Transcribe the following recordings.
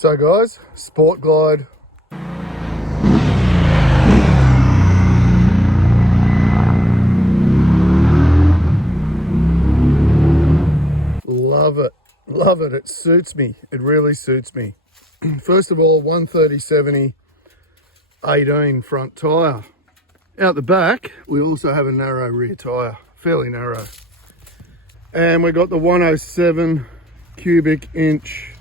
So guys, Sport Glide. Love it, it suits me, it really suits me. First of all, 130/70 18 front tyre. Out the back, we also have a narrow rear tyre, fairly narrow. And we got the 107 cubic inch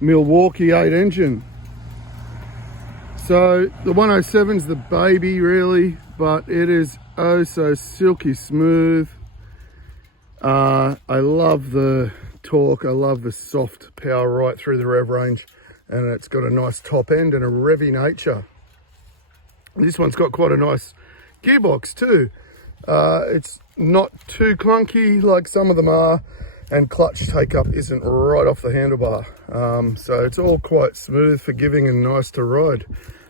Milwaukee-Eight engine. So the 107's the baby really, but it is oh so silky smooth. I love the torque, I love the soft power right through the rev range, and it's got a nice top end and a revvy nature. This one's got quite a nice gearbox too. It's not too clunky like some of them are, and clutch take up isn't right off the handlebar. So it's all quite smooth, forgiving and nice to ride.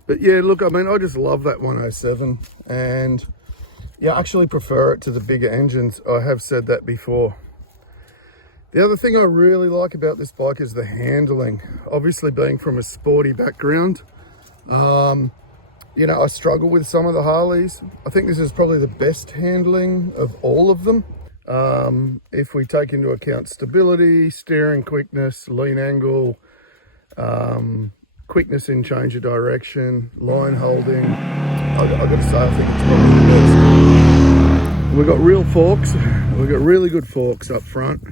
But yeah, look, I mean, I just love that 107, and yeah, I actually prefer it to the bigger engines. I have said that before. The other thing I really like about this bike is the handling. Obviously, being from a sporty background, you know, I struggle with some of the Harleys. I think this is probably the best handling of all of them. If we take into account stability, steering quickness, lean angle, quickness in change of direction, line holding, I've got to say, I think it's probably the best. We've got real forks. We've got really good forks up front.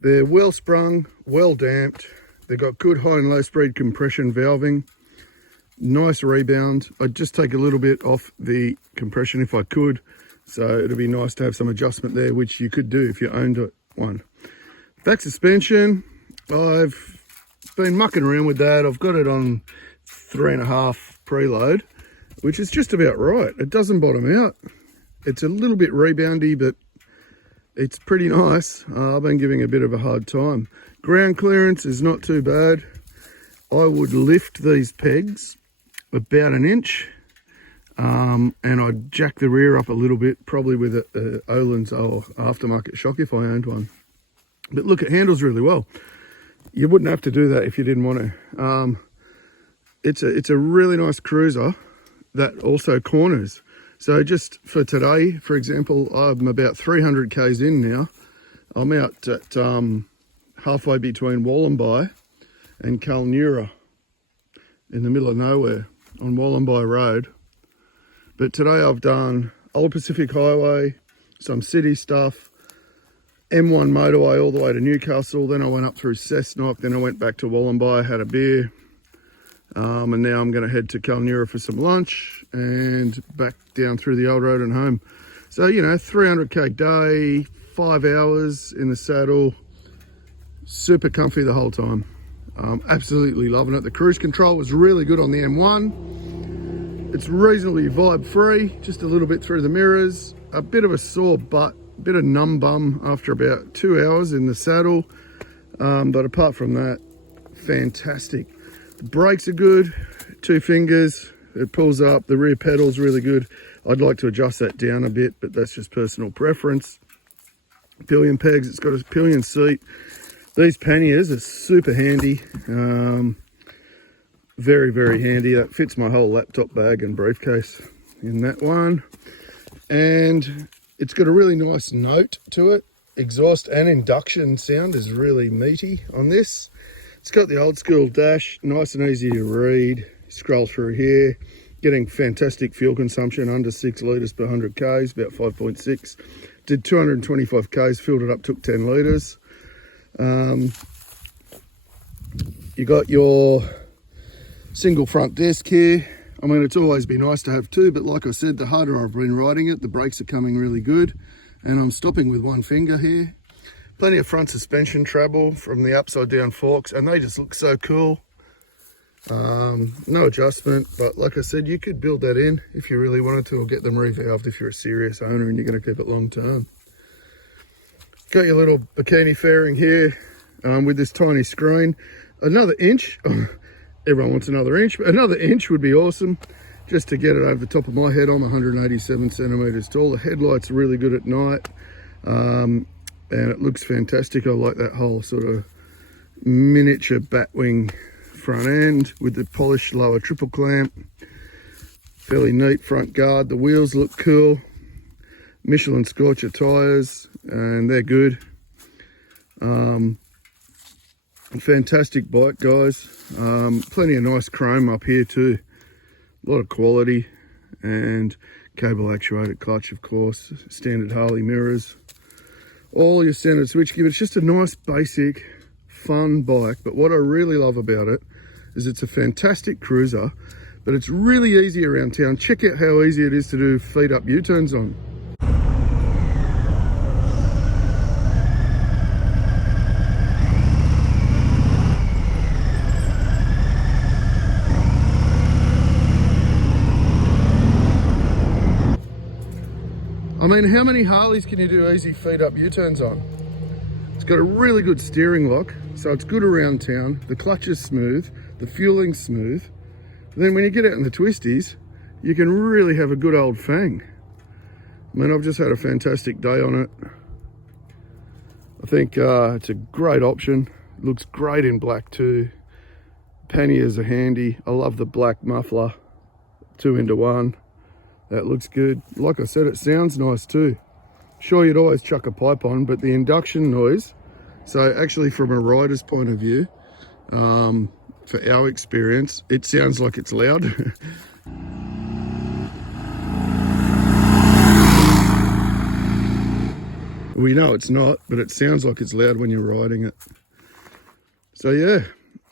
They're well sprung, well damped. They've got good high and low speed compression valving. Nice rebound. I'd just take a little bit off the compression if I could. So it'd be nice to have some adjustment there, which you could do if you owned one. Back suspension, I've been mucking around with that. I've got it on 3.5 preload, which is just about right. It doesn't bottom out. It's a little bit reboundy, but it's pretty nice. I've been giving a bit of a hard time. Ground clearance is not too bad. I would lift these pegs about 1 inch, and I'd jack the rear up a little bit, probably with a Öhlins or aftermarket shock if I owned one. But look, it handles really well. You wouldn't have to do that if you didn't want to. It's a really nice cruiser that also corners. So just for today, for example, I'm about 300 k's in now. I'm out at halfway between Wallenby and Kalnura in the middle of nowhere on Wallenby Road. But today I've done Old Pacific Highway, some city stuff, M1 motorway all the way to Newcastle. Then I went up through Cessnock, then I went back to Wallenby, had a beer. And now I'm going to head to Kalnura for some lunch and back down through the old road and home. So, you know, 300k day, 5 hours in the saddle, super comfy the whole time. Absolutely loving it. The cruise control was really good on the M1. It's reasonably vibe free, just a little bit through the mirrors, a bit of a sore butt, a bit of numb bum after about 2 hours in the saddle. But apart from that, fantastic. The brakes are good, 2 fingers, it pulls up, the rear pedal's really good. I'd like to adjust that down a bit, but that's just personal preference. Pillion pegs, it's got a pillion seat. These panniers are super handy, very, very handy. That fits my whole laptop bag and briefcase in that one. And it's got a really nice note to it. Exhaust and induction sound is really meaty on this. It's got the old school dash, nice and easy to read. Scroll through here, getting fantastic fuel consumption, under 6 litres per 100 k's, about 5.6. Did 225 k's, filled it up, took 10 litres. You got your single front disc here. I mean, it's always been nice to have 2, but like I said, the harder I've been riding it, the brakes are coming really good. And I'm stopping with 1 finger here. Plenty of front suspension travel from the upside down forks, and they just look so cool. No adjustment, but like I said, you could build that in if you really wanted to, or get them revalved if you're a serious owner and you're going to keep it long term. Got your little bikini fairing here with this tiny screen. Another inch, everyone wants another inch, but another inch would be awesome just to get it over the top of my head. I'm 187 centimeters tall. The headlights are really good at night. And it looks fantastic. I like that whole sort of miniature batwing front end with the polished lower triple clamp. Fairly neat front guard. The wheels look cool. Michelin Scorcher tyres, and they're good. Fantastic bike, guys. Plenty of nice chrome up here too. A lot of quality, and cable actuated clutch, of course. Standard Harley mirrors. All your standard switch gear. It's just a nice, basic, fun bike. But what I really love about it is it's a fantastic cruiser, but it's really easy around town. Check out how easy it is to do feet up U-turns on. I mean, how many Harleys can you do easy feet up U-turns on? It's got a really good steering lock, so it's good around town. The clutch is smooth, the fueling's smooth. Then when you get out in the twisties, you can really have a good old fang. I mean, I've just had a fantastic day on it. I think it's a great option. It looks great in black too. Panniers are handy. I love the black muffler, 2-into-1. That looks good. Like I said, it sounds nice too. Sure, you'd always chuck a pipe on, but the induction noise, so actually from a rider's point of view, for our experience, it sounds like it's loud. We know it's not, but it sounds like it's loud when you're riding it. So yeah,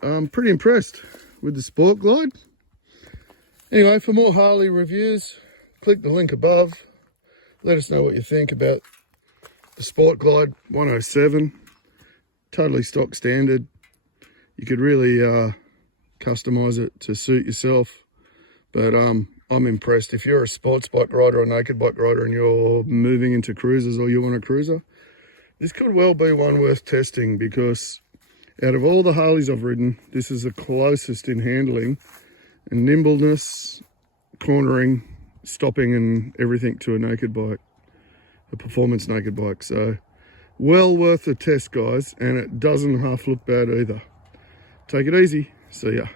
I'm pretty impressed with the Sport Glide. Anyway, for more Harley reviews, click the link above. Let us know what you think about the Sport Glide 107. Totally stock standard. You could really customize it to suit yourself. But I'm impressed. If you're a sports bike rider or naked bike rider and you're moving into cruisers or you want a cruiser, this could well be one worth testing, because out of all the Harleys I've ridden, this is the closest in handling and nimbleness, cornering, stopping and everything to a naked bike, a performance naked bike. So well worth a test, guys, and it doesn't half look bad either. Take it easy. See ya.